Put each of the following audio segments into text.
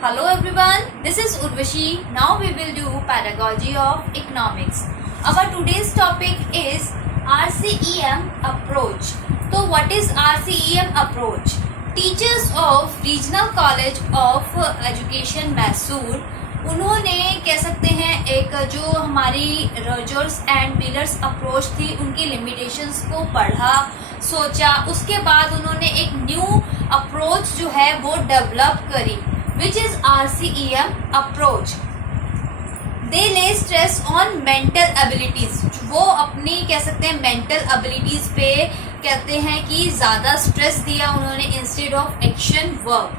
Hello everyone, this is Urvashi. Now we will do pedagogy of economics. Our today's topic is RCEM approach. So what is RCEM approach? Teachers of Regional College of Education Mysore उन्होंने कह सकते हैं एक जो हमारी Rogers and millers approach थी उनकी limitations को पढ़ा सोचा, उसके बाद उन्होंने एक न्यू अप्रोच जो है वो डेवलप करी which is RCEM approach. They lay stress on mental abilities. वो अपनी कह सकते हैं mental abilities पे कहते हैं कि ज़्यादा stress दिया उन्होंने instead of action work.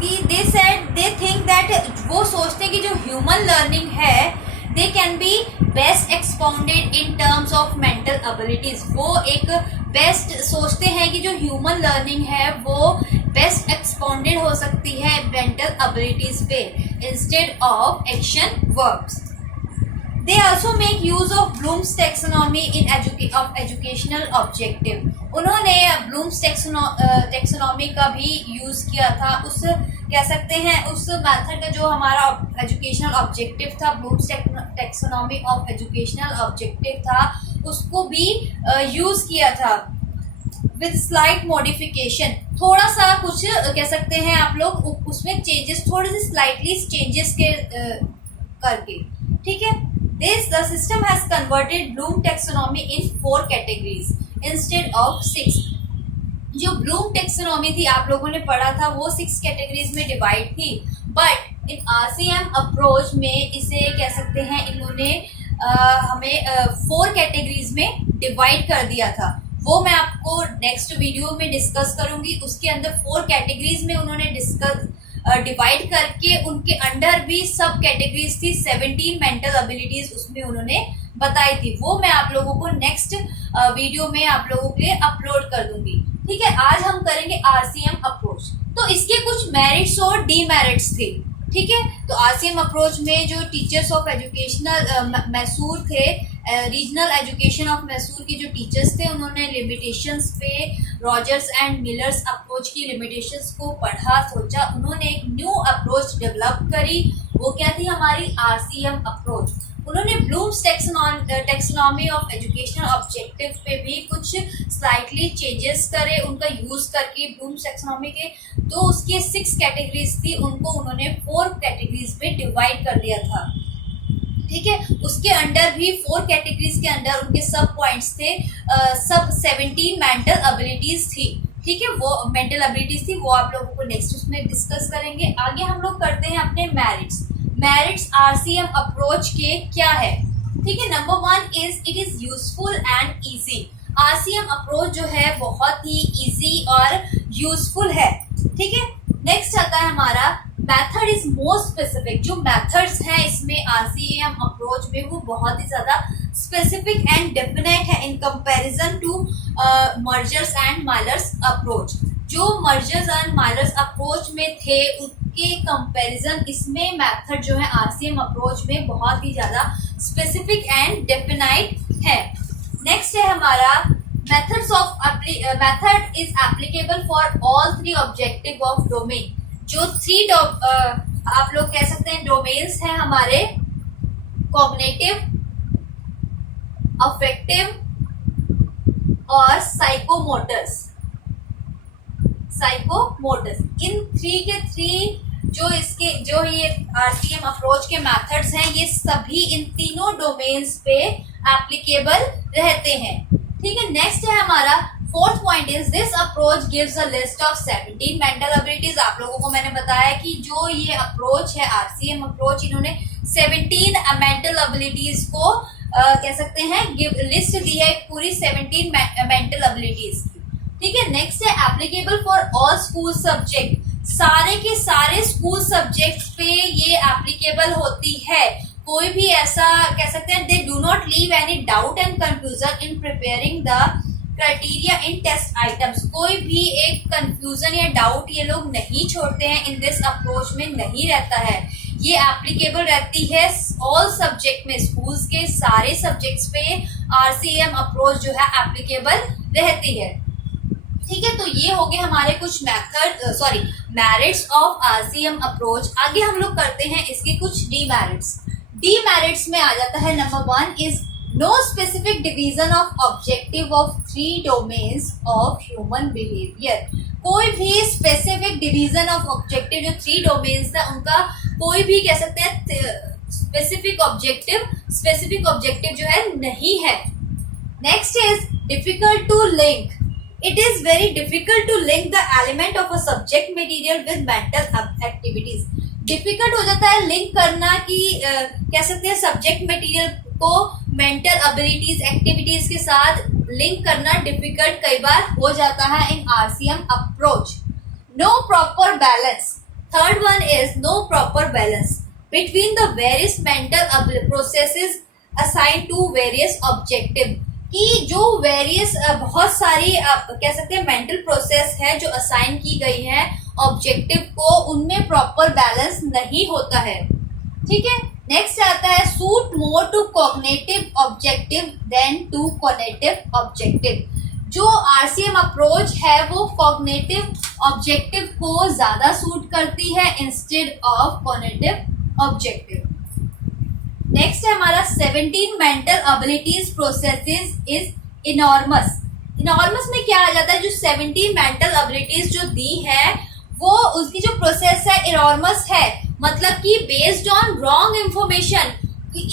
कि they said they think that वो सोचते हैं कि जो human learning है they can be best expounded in terms of mental abilities. वो एक बेस्ट सोचते हैं कि जो ह्यूमन लर्निंग है वो बेस्ट एक्सपाउंडेड हो सकती है मेंटल एबिलिटीज पे instead of action works. They also make use of blooms taxonomy in educational objective. उन्होंने ब्लूम्स टेक्सोनॉमी का भी यूज किया था. उस कह सकते हैं उस मेथड का जो हमारा एजुकेशनल ऑब्जेक्टिव था, blooms taxonomy of educational objective था, उसको भी यूज किया था विद स्लाइट मॉडिफिकेशन. थोड़ा सा कुछ कह सकते हैं आप लोग उसमें चेंजेस, थोड़े से स्लाइटली चेंजेस के करके. ठीक है. This the system has converted Bloom taxonomy in 4 categories instead of 6. जो ब्लूम टेक्सोनॉमी थी आप लोगों ने पढ़ा था वो 6 कैटेगरीज में डिवाइड थी, बट इन RCEM अप्रोच में इसे कह सकते हैं इन्होंने हमें 4 कैटेगरीज में डिवाइड कर दिया था. वो मैं आपको नेक्स्ट वीडियो में डिस्कस करूंगी. उसके अंदर 4 कैटेगरीज में उन्होंने डिवाइड करके उनके अंडर भी सब कैटेगरीज थी. 17 मेंटल एबिलिटीज उसमें उन्होंने बताई थी. वो मैं आप लोगों को नेक्स्ट वीडियो में आप लोगों के लिए अपलोड कर दूंगी. ठीक है. आज हम करेंगे RCEM अप्रोच. तो इसके कुछ मेरिट्स और डीमेरिट्स थे. ठीक है. तो RCEM अप्रोच में जो टीचर्स ऑफ एजुकेशनल मैसूर थे, रीजनल एजुकेशन ऑफ मैसूर के जो टीचर्स थे, उन्होंने लिमिटेशंस पे रॉजर्स एंड मिलर्स अप्रोच की लिमिटेशंस को पढ़ा सोचा. उन्होंने एक न्यू अप्रोच डेवलप करी. वो क्या थी? हमारी RCEM अप्रोच. उन्होंने blooms taxonomy of educational objective पे भी कुछ स्लाइटली चेंजेस करे उनका यूज करके. ब्लूम्स टेक्सोनॉमी के तो उसके 6 कैटेगरीज थी, उनको उन्होंने 4 कैटेगरीज में डिवाइड कर दिया था. ठीक है. उसके अंडर भी 4 कैटेगरीज के अंदर उनके सब पॉइंट्स थे. सब 17 मेंटल एबिलिटीज थी. ठीक है. वो मेंटल एबिलिटीज थी, वो आप लोगों को नेक्स्ट उसमें डिस्कस करेंगे. आगे हम लोग करते हैं अपने मेरिट्स RCEM अप्रोच के क्या है. ठीक है. Number 1 is it is useful and easy. RCEM approach जो है बहुत ही इजी और यूजफुल है. ठीक है. नेक्स्ट आता है हमारा मेथड इज मोर स्पेसिफिक. जो मेथड्स हैं इसमें RCEM अप्रोच में वो बहुत ही ज्यादा स्पेसिफिक एंड डेफिनेट है in comparison to mergers and millers approach. जो मर्जर्स एंड माइलर्स अप्रोच में थे के कंपैरिजन इसमें मेथड जो है RCEM अप्रोच में बहुत ही ज्यादा स्पेसिफिक एंड डेफिनाइट है. नेक्स्ट है हमारा method is applicable for all 3 objective of domain. जो 3 आप लोग कह सकते हैं डोमेन्स हैं हमारे, कॉग्निटिव, अफेक्टिव और साइकोमोटर्स. इन 3 के 3 जो ये RCEM अप्रोच के मेथड्स हैं ये सभी इन तीनों डोमेन्स पे एप्लीकेबल रहते हैं. ठीक है. नेक्स्ट है हमारा 4th point is this approach gives a list of 17 mental abilities. आप लोगों को मैंने बताया कि जो ये अप्रोच है RCEM अप्रोच, इन्होंने 17 मेंटल एबिलिटीज को कह सकते हैं लिस्ट दी है पूरी 17 मेंटल एबिलिटीज की. ठीक है. नेक्स्ट है applicable for all school subject. सारे के सारे स्कूल सब्जेक्ट पे ये एप्लीकेबल होती है. कोई भी ऐसा कह सकते हैं they do not leave any doubt and confusion in preparing the criteria in test items. कोई भी एक कंफ्यूजन या डाउट ये लोग नहीं छोड़ते हैं. इन दिस अप्रोच में नहीं रहता है. ये एप्लीकेबल रहती है ऑल सब्जेक्ट में. स्कूल्स के सारे सब्जेक्ट्स पे RCEM अप्रोच जो है एप्लीकेबल रहती है. ठीक है, तो ये हो गए हमारे कुछ मेरिट्स ऑफ आरसीएम अप्रोच। आगे हम लोग करते हैं इसके कुछ डीमेरिट्स। डीमेरिट्स में आ जाता है number 1 is no specific division of objective of 3 domains of human behaviour. कोई भी स्पेसिफिक डिवीजन ऑफ ऑब्जेक्टिव जो 3 डोमेन्स था उनका कोई भी कह सकते हैं स्पेसिफिक ऑब्जेक्टिव जो है नहीं है। Next is difficult to link. It is very difficult to link the element of a subject material with mental activities. Difficult हो जाता है लिंक करना कि कह सकते हैं सब्जेक्ट मटेरियल को मेंटल एबिलिटीज एक्टिविटीज के साथ लिंक करना डिफिकल्ट कई बार हो जाता है in RCM approach. No proper balance. Third one is no proper balance between the various mental processes assign to various objective. कि जो वेरियस बहुत सारी कह सकते हैं मेंटल प्रोसेस है जो असाइन की गई है ऑब्जेक्टिव को, उनमें प्रॉपर बैलेंस नहीं होता है। ठीक है, नेक्स्ट आता है suit more to cognitive objective than to cognitive objective. जो आरसीएम अप्रोच है वो कॉग्निटिव ऑब्जेक्टिव को ज्यादा सूट करती है instead of cognitive objective. Next है हमारा 17 mental abilities processes is enormous. Enormous में क्या आ जाता है, जो 17 मेंटल एबिलिटीज जो दी है वो उसकी जो प्रोसेस है इनॉर्मस है, मतलब कि बेस्ड ऑन रॉन्ग इंफॉर्मेशन।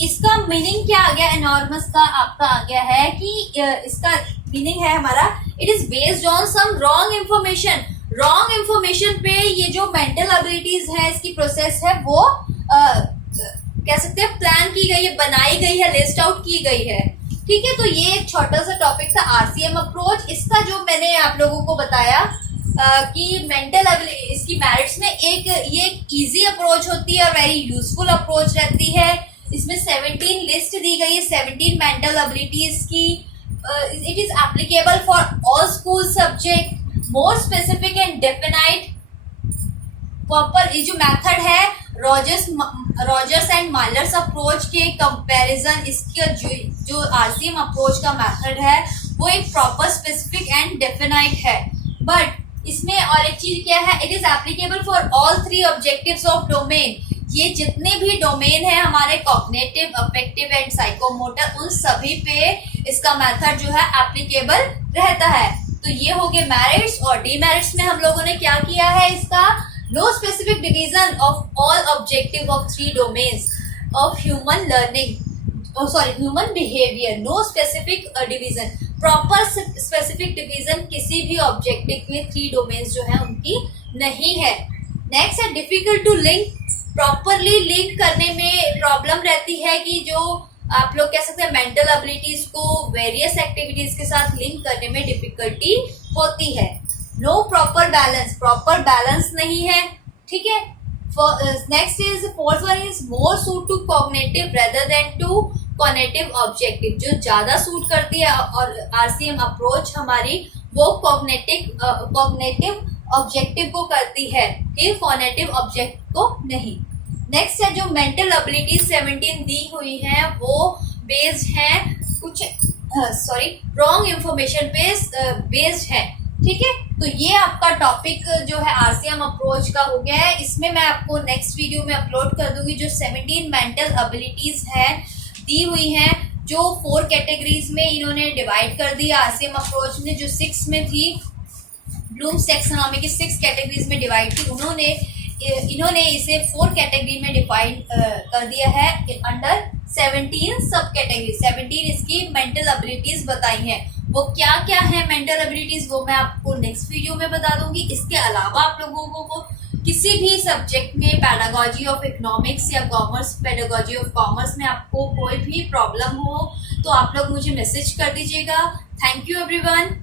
इसका मीनिंग क्या आ गया इनॉर्मस का, आपका आ गया है कि इसका मीनिंग है हमारा it is based on some wrong information. Wrong information पे ये जो मेंटल एबिलिटीज है इसकी प्रोसेस है वो कह सकते हैं प्लान की गई है, बनाई गई है, लिस्ट आउट की गई है। ठीक है, तो ये एक छोटा सा टॉपिक था आरसीएम अप्रोच। इसका जो मैंने आप लोगों को बताया कि मेंटल इसकी मेरिट्स में ये एक इजी अप्रोच होती है और वेरी यूजफुल अप्रोच रहती है। इसमें 17 लिस्ट दी गई है 17 मेंटल एबिलिटीज की। It is applicable for all school subject, more specific and definite proper. ये जो मेथड है रॉजर्स एंड माइलर्स अप्रोच के कंपैरिजन, इसका जो आरसीएम अप्रोच का मेथड है वो एक प्रॉपर स्पेसिफिक एंड डेफिनाइट है। बट इसमें और एक चीज क्या है, it is applicable for all 3 objectives of domain. ये जितने भी डोमेन है हमारे कॉग्निटिव, अफेक्टिव एंड साइकोमोटर, उन सभी पे इसका मेथड जो है एप्लीकेबल रहता है। तो ये हो गए मेरिट्स। और डीमेरिट्स में हम लोगों ने क्या किया है, इसका no specific division of all objective of 3 domains of human behavior. No specific division, proper specific division किसी भी objective में 3 domains जो है उनकी नहीं है। next है difficult to link। properly link करने में प्रॉब्लम रहती है कि जो आप लोग कह सकते हैं मेंटल एबिलिटीज को वेरियस एक्टिविटीज के साथ लिंक करने में डिफिकल्टी होती है। No proper balance, proper balance नहीं है। ठीक है, next is fourth one is more suit to cognitive rather than to cognitive objective. जो ज्यादा सूट करती है और आरसीएम अप्रोच हमारी वो कॉग्निटिव ऑब्जेक्टिव को करती है, ठीक, कॉग्निटिव ऑब्जेक्ट को नहीं। नेक्स्ट है जो मेंटल एबिलिटीज 17 दी हुई है वो बेस्ड है कुछ रॉन्ग इंफॉर्मेशन बेस्ड है। ठीक है, तो ये आपका टॉपिक जो है आरसीएम अप्रोच का हो गया है। इसमें मैं आपको नेक्स्ट वीडियो में अपलोड कर दूंगी जो 17 मेंटल एबिलिटीज है दी हुई हैं, जो 4 कैटेगरीज में इन्होंने डिवाइड कर दिया आरसीएम अप्रोच ने, जो 6 में थी ब्लूम्स टैक्सोनॉमी की 6 कैटेगरीज में डिवाइड थी, इन्होंने इसे 4 कैटेगरी में डिवाइड कर दिया है अंडर 17 सब कैटेगरी। 17 इसकी मेंटल एबिलिटीज बताई हैं। वो क्या क्या है मेंटल एबिलिटीज वो मैं आपको नेक्स्ट वीडियो में बता दूंगी। इसके अलावा आप लोगों को किसी भी सब्जेक्ट में पैडागॉजी ऑफ इकोनॉमिक्स या कॉमर्स, पैडागॉजी ऑफ कॉमर्स में आपको कोई भी प्रॉब्लम हो तो आप लोग मुझे मैसेज कर दीजिएगा। Thank you everyone.